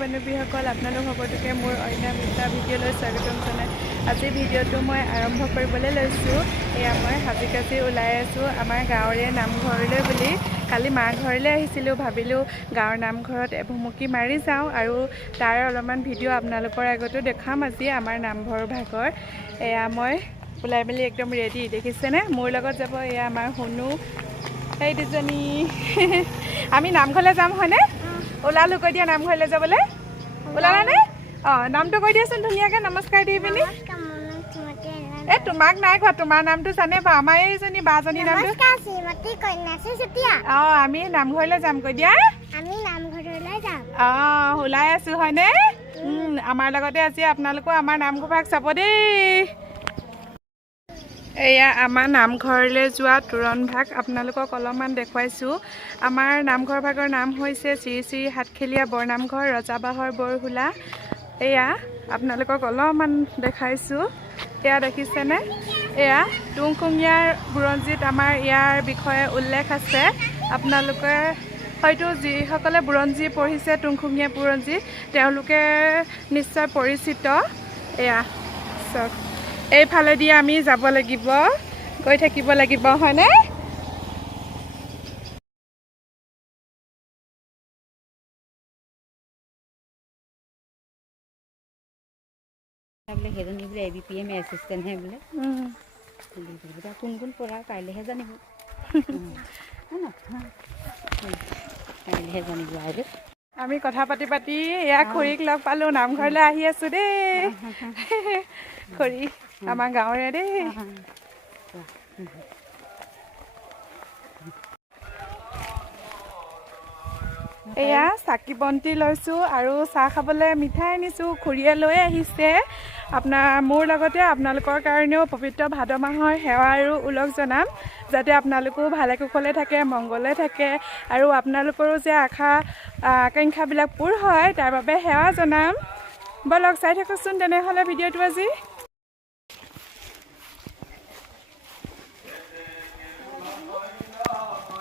বান্ধৱীসকল আপোনালোক সকলোকে মোৰ অন্য এটা ভিডিঅ'লৈ স্বাগতম জনাই আজি ভিডিঅ'টো মই আৰম্ভ কৰিবলৈ লৈছোঁ। এয়া মই সাজি কাজি ওলাই আছোঁ আমাৰ গাঁৱৰে নামঘৰলৈ বুলি। কালি মা ঘৰলৈ আহিছিলোঁ, ভাবিলোঁ গাঁৱৰ নামঘৰত এভুমুকি মাৰি যাওঁ আৰু তাৰ অলপমান ভিডিঅ' আপোনালোকৰ আগতো দেখাম আজি আমাৰ নামঘৰ ভাগৰ। এয়া মই ওলাই মেলি একদম ৰেডি, দেখিছেনে? মোৰ লগত যাব এয়া আমাৰ শুনো সেই দুজনী। আমি নামঘৰলৈ যাম হয়নে? ওলালোঁ, কৈ দিয়া নামঘৰলৈ যাবলৈ। ওলালানে? অঁ, নামটো কৈ দিয়াচোন ধুনীয়াকৈ, নমস্কাৰ দি পিনি। এই তোমাক নাই কোৱা, তোমাৰ নামটো জানে বাৰু, আমাৰ এইজনী বাজনী নামটো। অঁ, আমি নামঘৰলৈ যাম, কৈ দিয়া। অঁ, ওলাই আছোঁ হয়নে? আমাৰ লগতে আজি আপোনালোকেও আমাৰ নামঘৰ ভাগ চাব দেই। এয়া আমাৰ নামঘৰলৈ যোৱা তোৰণ ভাগ আপোনালোকক অলপমান দেখুৱাইছোঁ। আমাৰ নামঘৰ ভাগৰ নাম হৈছে শ্ৰী শ্ৰী হাটখেলীয়া বৰনামঘৰ ৰজাবাহৰ বৰহোলা। এয়া আপোনালোকক অলপমান দেখাইছোঁ। এয়া দেখিছেনে? এয়া টুংখুঙীয়াৰ বুৰঞ্জীত আমাৰ ইয়াৰ বিষয়ে উল্লেখ আছে। আপোনালোকে হয়তো যিসকলে বুৰঞ্জী পঢ়িছে, টুংখুঙীয়া বুৰঞ্জী, তেওঁলোকে নিশ্চয় পৰিচিত। এয়া চাওক, এইফালেদি আমি যাব লাগিব, গৈ থাকিব লাগিব হয়নে? সেইজনী বোলে ABPM এছিষ্টেণ্টহে বোলে। কোন কোন পৰা কাইলৈহে জানিব, কাইলৈহে জানিব আৰু। আমি কথা পাতি পাতি এয়া খুৰীক লগ পালোঁ, নামঘৰলৈ আহি আছোঁ দেই। খুৰী আমাৰ গাঁৱৰে দেই। এয়া চাকি বন্তি লৈছোঁ আৰু চাহ খাবলৈ মিঠাই আনিছোঁ, খুৰীয়ে লৈ আহিছে। মোৰ লগতে আপোনালোকৰ কাৰণেও পবিত্ৰ ভাদ মাহৰ সেৱা আৰু ওলগ জনাম, যাতে আপোনালোকেও ভালে কুশলে থাকে, মংগলে থাকে আৰু আপোনালোকৰো যে আকাংক্ষাবিলাক পূৰ হয় তাৰ বাবে সেৱা জনাম। বলক চাই থাকোঁচোন তেনেহ'লে ভিডিঅ'টো আজি।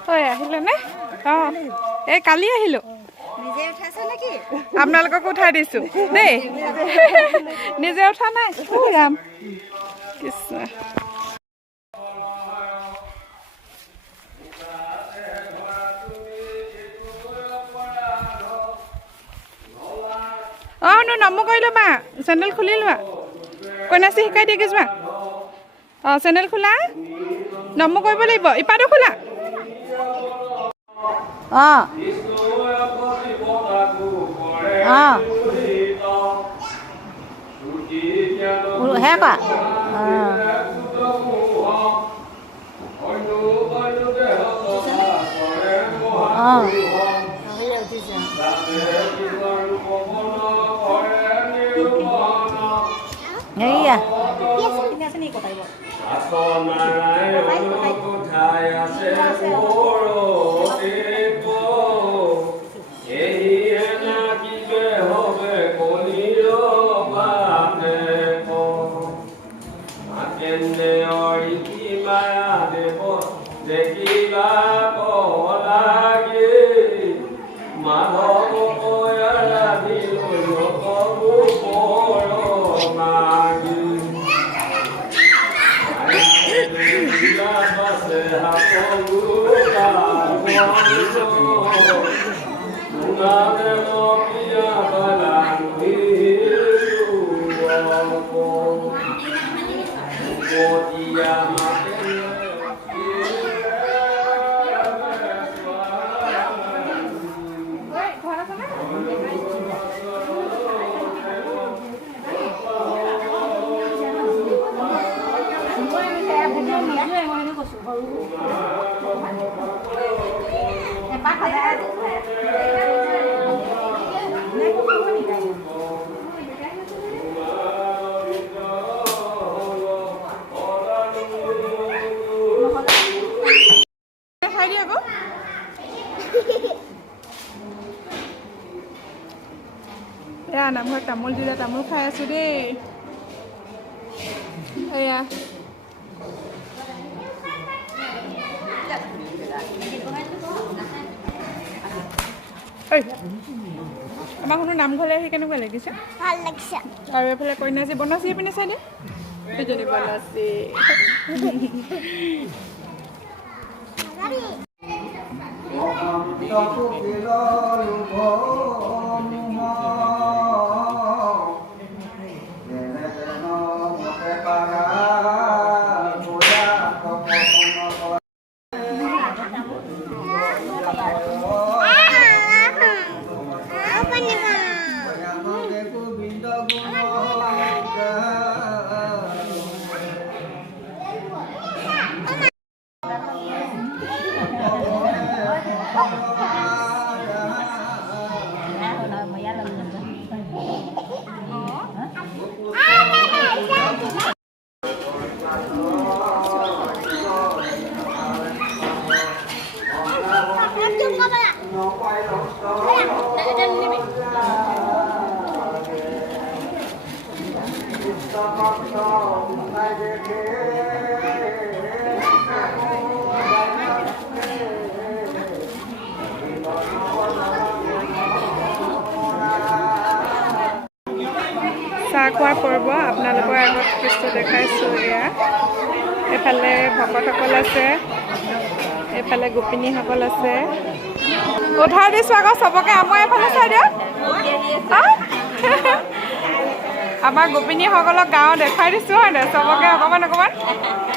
হয়, আহিলেনে? অঁ, এই কালি আহিলোঁ। আপোনালোকক উঠাই দিছোঁ দেই। নিজে উঠা নাই ৰাম কৃষ্ণ। অঁ, নমো কৰি ল'বা, চেণ্ডেল খুলি লোৱা, কইনাচি শিকাই দিয়ে কি যোৱা। অঁ, চেণ্ডেল খোলা, নমো কৰিব লাগিব, ইপাতো খোলা। অঁ অঁ হে কোৱা। অঁ হেৰিয়া এয়া নামঘৰত তামোল দিলে, তামোল খাই আছোঁ দেই। এয়া আমাৰ শুনো নামঘৰলৈ আহি কেনেকুৱা লাগিছে ভাল লাগিছে আৰু এইফালে কইনাজী বনাচি পিনে চাই দে দুজনী বনাচি চাহ খোৱাৰ পৰ্ব আপোনালোকৰ আগত দৃশ্য দেখাইছোঁ এয়া এইফালে ভকতসকল আছে এইফালে গোপিনীসকল আছে উঠাই দিছোঁ আকৌ চবকে মই এইফালে চাই দিয়ক আমাৰ গোপিনীসকলক গাঁও দেখাই দিছোঁ হয় নাই চবকে অকণমান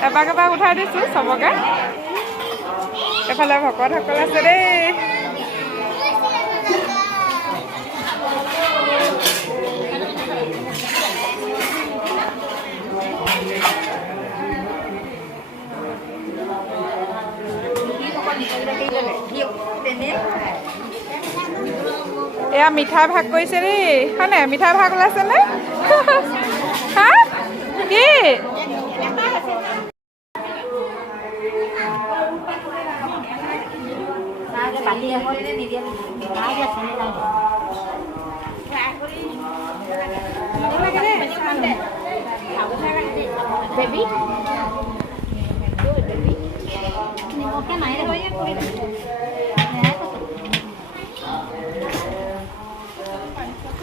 এপাক উঠাই দিছোঁ চবকে এইফালে ভকতসকল আছে দেই এয়া মিঠাই ভাগ কৰিছে দেই হয় নাই মিঠাই ভাগ ওলাইছেনে হা কি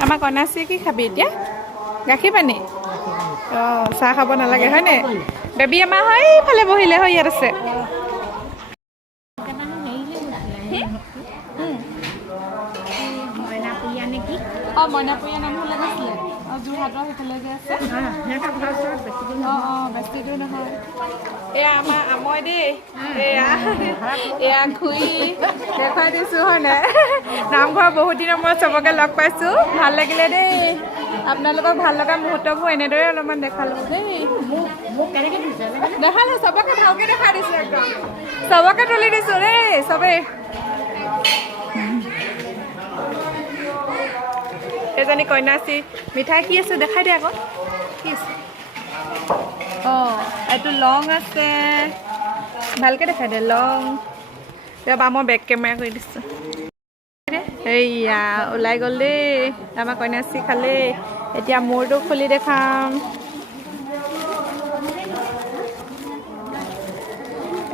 আমাৰ কইনাচি কি খাবি এতিয়া গাখীৰ পানী অঁ চাহ খাব নালাগে হয়নে বেবী আমাৰ হয় এইফালে বহিলে হয় ইয়াত আছে অঁ মইনাপুৰীয়া নামঘৰ লাগিছিলে অঁ যোৰহাটৰ সেইফালে যে আছে অঁ বেছি দূৰ নহয় এয়া আমাৰ আমৈ দেই এয়া খুৰী দেখুৱাই দিছোঁ হয় নাই নামঘৰ বহুত দিনৰ মূৰত চবকে লগ পাইছোঁ ভাল লাগিলে দেই আপোনালোকক ভাল লগা মুহূৰ্তবোৰ এনেদৰে অলপমান দেখালোঁ দেই দেখালোঁ চবকে ভালকৈ দেখাই দিছোঁ একদম চবকে তুলি দিছোঁ দেই চবেই এজনী কইনাচি মিঠাই কি আছে দেখাই দে আকৌ কি আছে অঁ এইটো লং আছে ভালকৈ দেখাই দে লং ৰ'বা মই বেক কেমেৰা কৰি দিছোঁ এইয়া ওলাই গ'ল দেই আমাৰ কইনাচি খালে এতিয়া মূৰটো খুলি দেখাম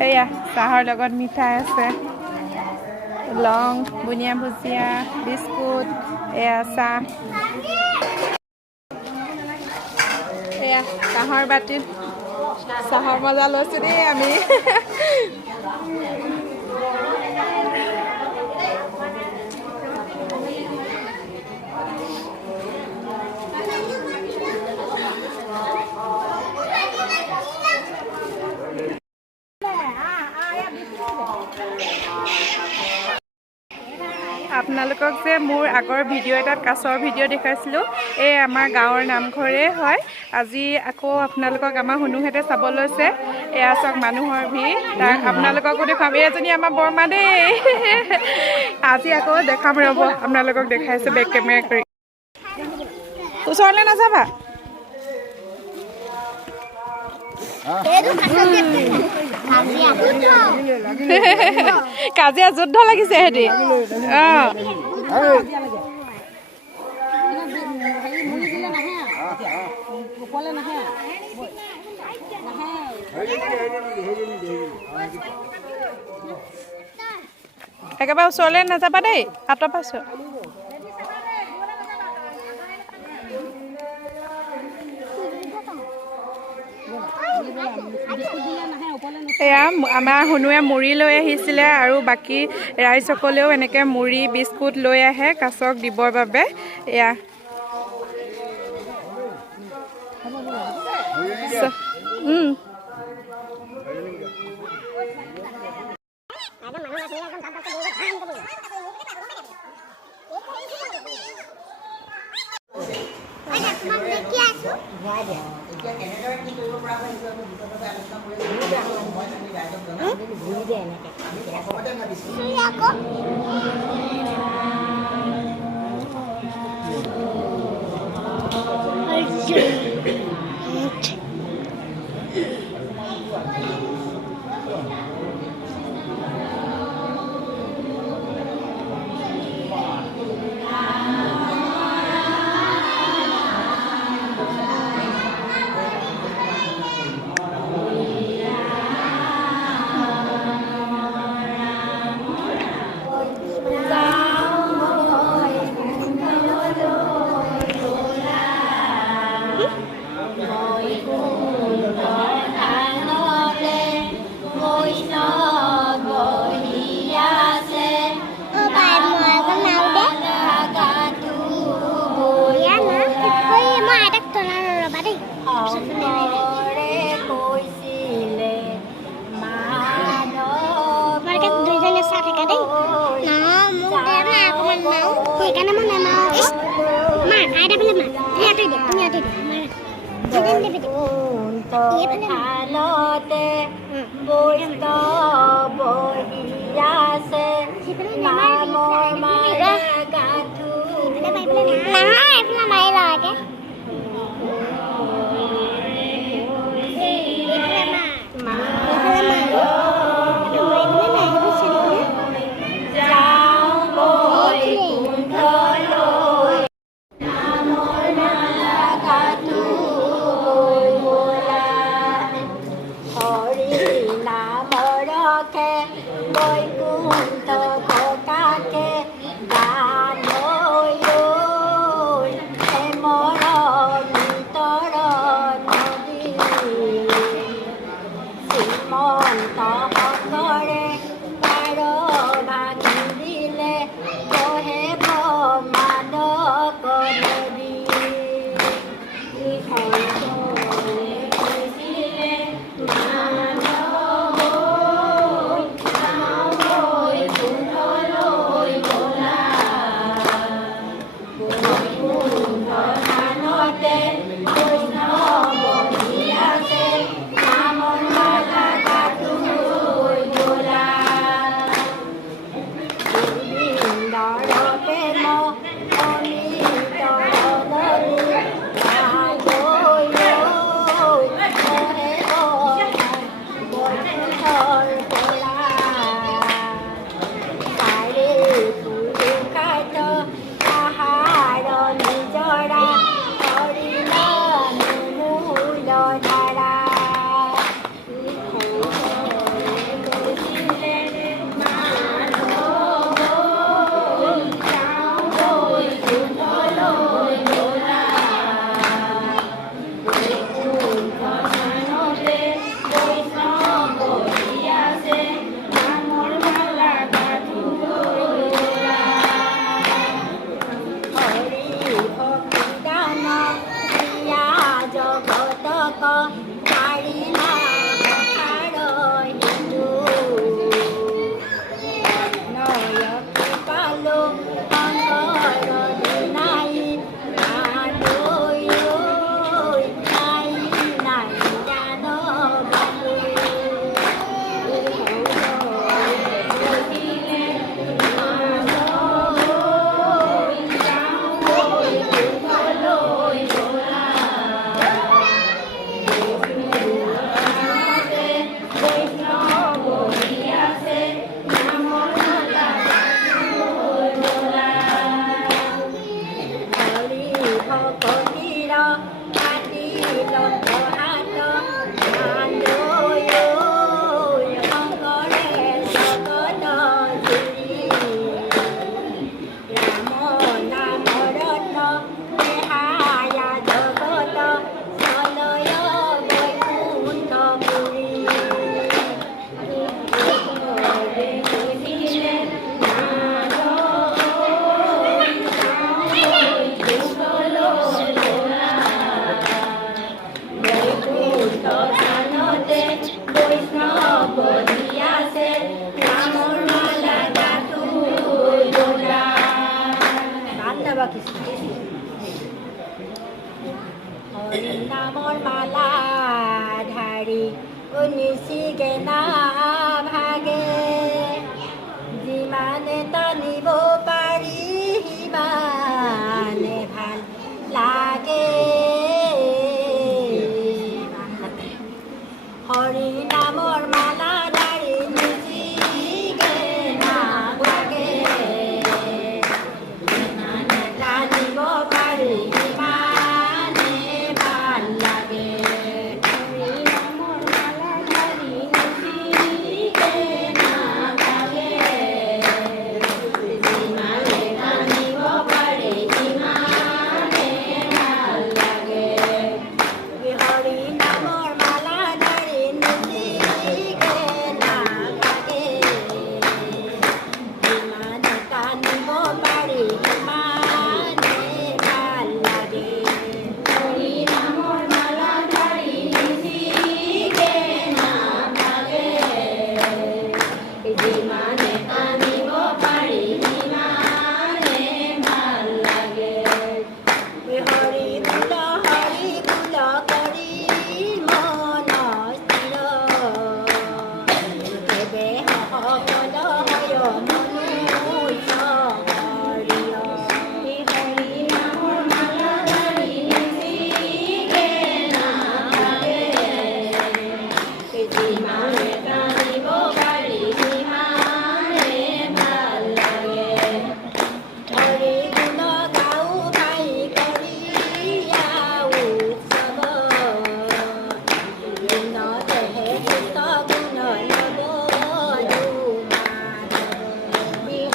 এইয়া চাহৰ লগত মিঠাই আছে লং বুনিয়া ভুজিয়া বিস্কুট এয়া চাহ এয়া চাহৰ বাটিত চাহৰ মজা লৈছোঁ দেই আমি আপোনালোকক যে মোৰ আগৰ ভিডিঅ' এটাত কাছৰ ভিডিঅ' দেখাইছিলোঁ এই আমাৰ গাঁৱৰ নামঘৰে হয় আজি আকৌ আপোনালোকক আমাৰ হুনুহেঁতে চাব লৈছে এয়া চাওক মানুহৰ ভিৰ তাক আপোনালোককো দেখাম এজনী আমাৰ বৰমা দেই আজি আকৌ দেখাম ৰ'ব আপোনালোকক দেখাইছোঁ বেক কেমেৰা কৰি ওচৰলৈ নাযাবা কাজিয়া যুদ্ধ লাগিছে হেৰি একেবাৰে ওচৰলৈ নাযাবা দেই আঁতৰ পাইছোঁ এয়া আমাৰ শুনুৱে মুড়ি লৈ আহিছিলে আৰু বাকী ৰাইজসকলেও এনেকৈ মুড়ি বিস্কুট লৈ আহে কাছক দিবৰ বাবে। এয়া হৰি নামৰ মালা ধাৰি নিশিকে না ভাগে যিমানে টানিব পাৰি সিমানে ভাল লাগে হৰি নামৰ মালা ধাৰি নিশিকে না ভাগে যিমানে টানিব পাৰি সিমানে ভাল লাগে হৰি নামৰ মালা ধাৰি নিশিকে না ভাগে যিমানে টানিব পাৰি সিমানে ভাল লাগে হৰি নামৰ মালা ধাৰি নিশিকে না ভাগে যিমানে টানিব পাৰি সিমানে ভাল লাগে হৰি নামৰ মালা ধাৰি নিশিকে না ভাগে যিমানে টানিব পাৰি সিমানে ভাল লাগে হৰি বোল কৰি মন স্থিৰ দেৱে সকল হয় মনুষ্য হৰিয় হৰি নামৰ মালা ধাৰি নিশিকে না ভাগে যিমানে টানিব পাৰি সিমানে ভাল লাগে হৰি গুণ গাও ভাই কৰিয়া উৎসৱ গুণ দেহে সুত গুণ লব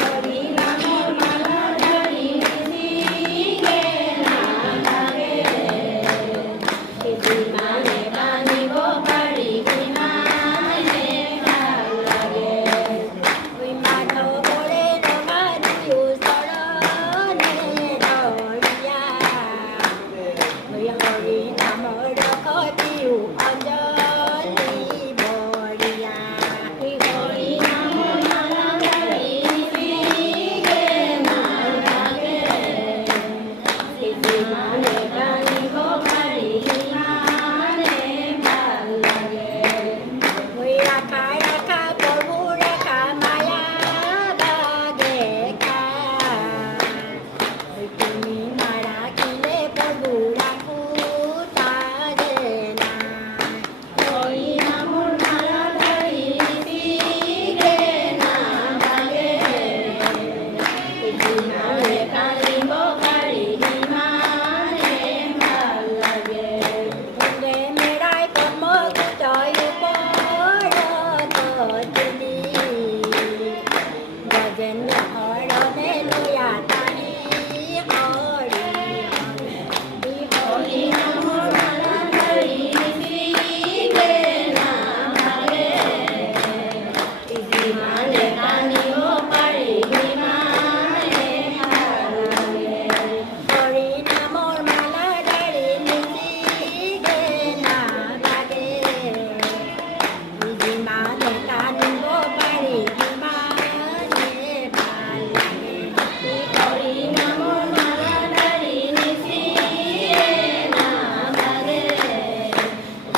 হৰি নামৰ মালা ধাৰি নিশিকে না ভাগে যিমানে টানিব পাৰি সিমানে ভাল লাগে মাধৱৰে ৰমাদিও চৰণে ধৰিয়া হৰি নামৰ কবিও অঞ্জলি বৰিয়া হৰি নামৰ মালা ধাৰি নিশিকে না ভাগে যিমানে টানিব পাৰি সিমানে ভাল লাগে ৰাখা ৰাখা প্ৰভু ৰাখা মায়া বাগে কা তুমি নাৰাখিলে প্ৰভু ৰাখো তাৰে নাই হৰি নামৰ মালা ধাৰি নিশিকে না ভাগে যিমানে টানিব পাৰি সিমানে ভাল লাগে ফুলে মেৰাই পদ্মকুটৰ ওপৰত তুলি গজেন্দ্ৰ হৰণে লৈয়া টানি হৰি হৰি নামৰ মালা ধাৰি নিশিকে না ভাগে যিমানে টানিব পাৰি সিমানে ভাল লাগে হৰি নামৰ মালা ধাৰি নিশিকে না ভাগে যিমানে টানিব পাৰি সিমানে ভাল লাগে হৰি নামৰ মালা ধাৰি নিশিকে না ভাগে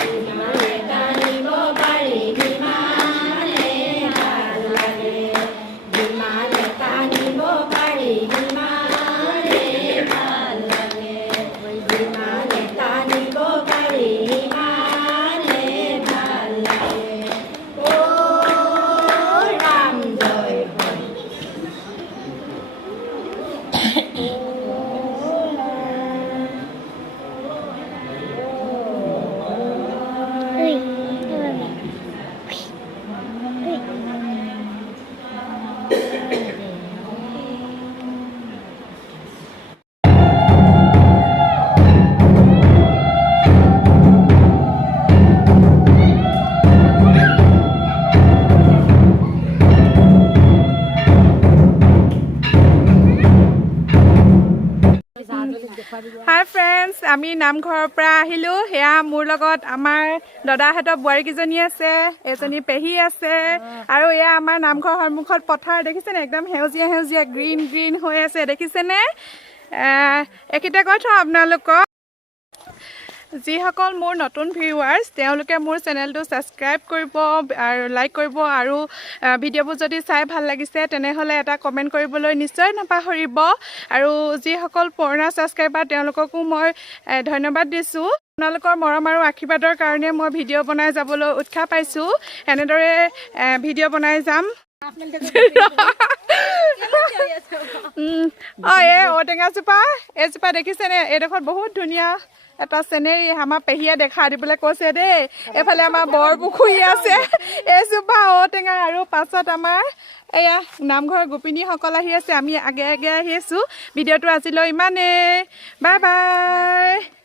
যিমানে টানিব পাৰি সিমানে ভাল লাগে যিমানে টানিব পাৰি সিমানে ভাল লাগে যিমানে টানিব পাৰি সিমানে ভাল লাগে ও ৰাম জয় হৰি হাই ফ্ৰেণ্ডছ, আমি নামঘৰৰ পৰা আহিলোঁ। সেয়া মোৰ লগত আমাৰ দাদাহঁতৰ বোৱাৰীকেইজনী আছে, এজনী পেহী আছে, আৰু এয়া আমাৰ নামঘৰৰ সন্মুখত পথাৰ দেখিছেনে? একদম সেউজীয়া সেউজীয়া গ্ৰীণ গ্ৰীণ হৈ আছে, দেখিছেনে? এইকেইটা কৈ থওঁ আপোনালোকক। যিসকল মোৰ নতুন ভিউৱাৰ্ছ তেওঁলোকে মোৰ চেনেলটো ছাবস্ক্ৰাইব কৰিব আৰু লাইক কৰিব আৰু ভিডিঅ'বোৰ যদি চাই ভাল লাগিছে তেনেহ'লে এটা কমেণ্ট কৰিবলৈ নিশ্চয় নাপাহৰিব আৰু যিসকল পুৰণা ছাবস্ক্ৰাইবাৰ তেওঁলোককো মই ধন্যবাদ দিছোঁ আপোনালোকৰ মৰম আৰু আশীৰ্বাদৰ কাৰণে মই ভিডিঅ' বনাই যাবলৈ উৎসাহ পাইছোঁ এনেদৰে ভিডিঅ' বনাই যাম এই ঔটেঙাজোপা এইজোপা দেখিছেনে এইডোখৰত বহুত ধুনীয়া এটা চিনেৰী আমাৰ পেহীয়ে দেখা দিবলৈ কৈছে দেই এইফালে আমাৰ বৰপুখুৰী আছে এইজোপা ঔটেঙা আৰু পাছত আমাৰ এয়া নামঘৰৰ গোপিনীসকল আহি আছে আমি আগে আগে আহি আছোঁ ভিডিঅ'টো আজিলৈ ইমানেই বাই বাই